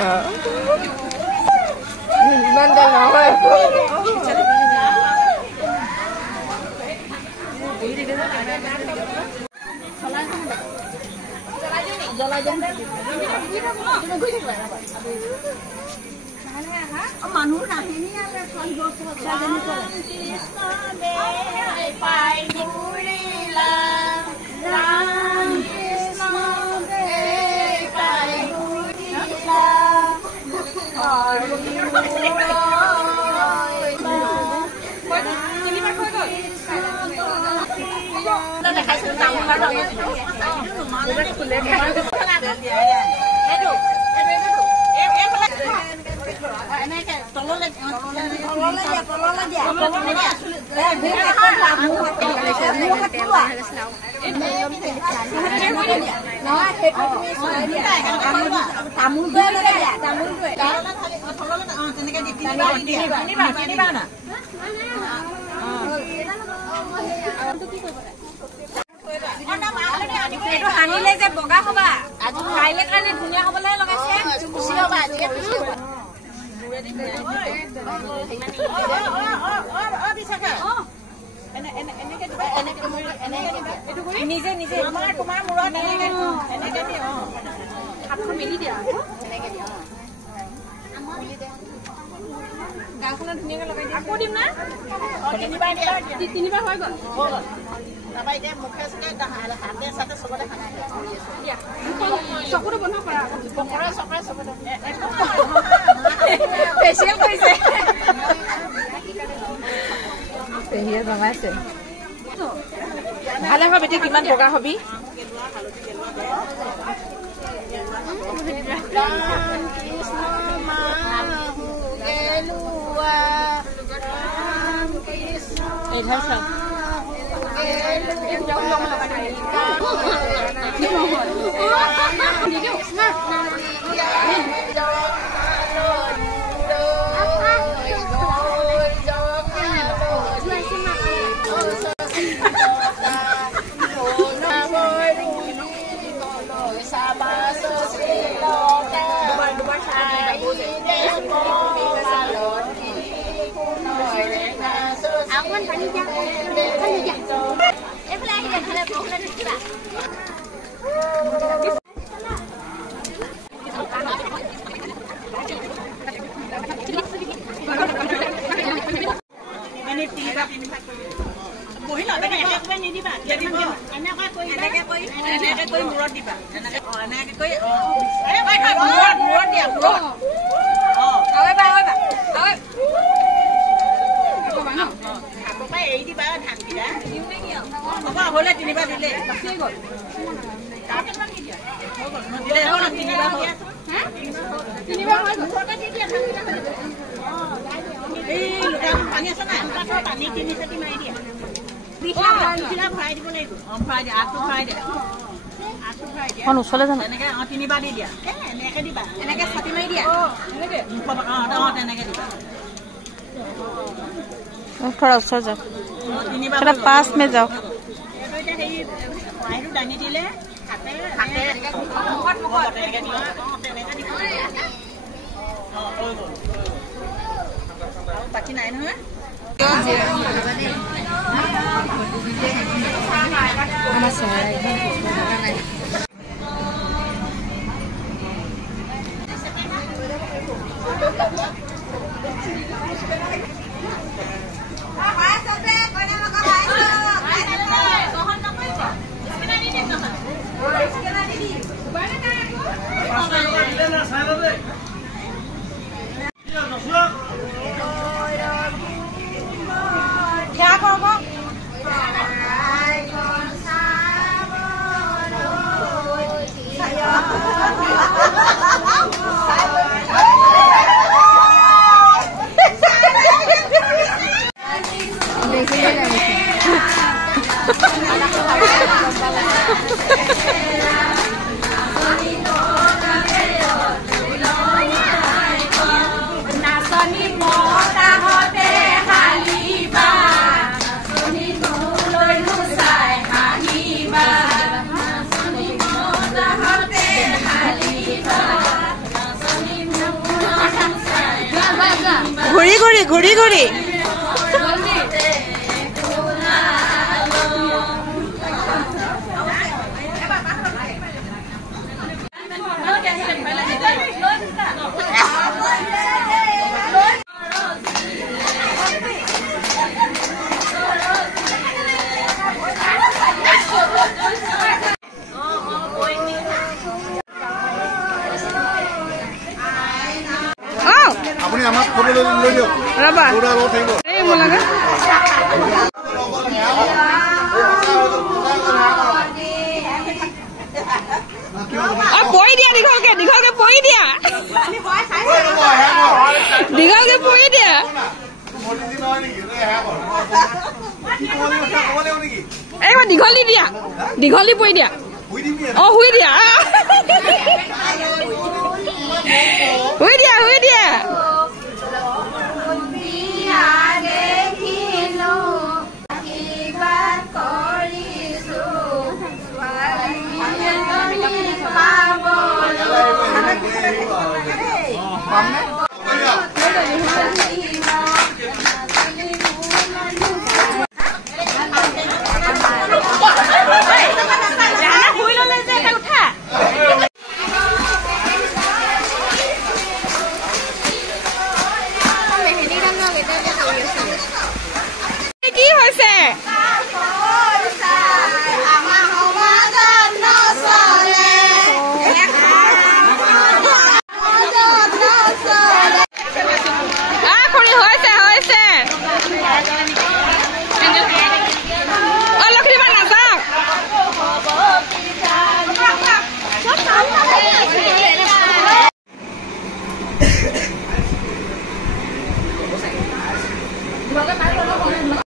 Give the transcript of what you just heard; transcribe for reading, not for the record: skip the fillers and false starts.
Mandal নহয় মানুহ নাহিনি আলে হানিলে যে বগা হবা আজি খাইলে কাৰণে ধুনীয়া হবলৈ লগাইছে খুশি হবা আজি খুশি হবা নিজে নিজে তোমাৰ মূৰত এনেকে দি হাতখন মেলি দিয়া এনেকে দি গাখনা ধুনীয়াকৈ লগাই দিয়া আকৌ দিম না তিনিবাৰ হৈ গ'ল তাৰপৰা এতিয়া মুখে চুখে হাতে চাতে চবতে খানা দিয়া চকুটো বন্ধ কৰা পকৰা চকৰা চবতে ফেচিয়েল কৰিছে পেহিয়ে বনাইছে ভালে হ'ব এতিয়া কিমান বগা হবি ওচৰলৈ যাম এনেকে তিনিবাৰ দি দিয়া এনেকে দিবা এনেকে ছাতি মাৰি দিয়া তেনেকে দিবা थोड़ा उसर जाओ थोड़ा पास में जाओ दांगी दिले बाकी নাই নহয় আমার সহায় क्या ঘূৰি ঘূৰি আপুনি আমাক ফটো লৈ দিয়ক ৰবা থাকিব এই মোলাগা পৰি দিয়া দীঘলকে পৰি দিয়া দীঘলকে পৰি দিয়া এইবাৰ দীঘল দি দিয়া দীঘল দি পৰি দিয়া শুই দিয়া শুই দিয়া Mắm đấy.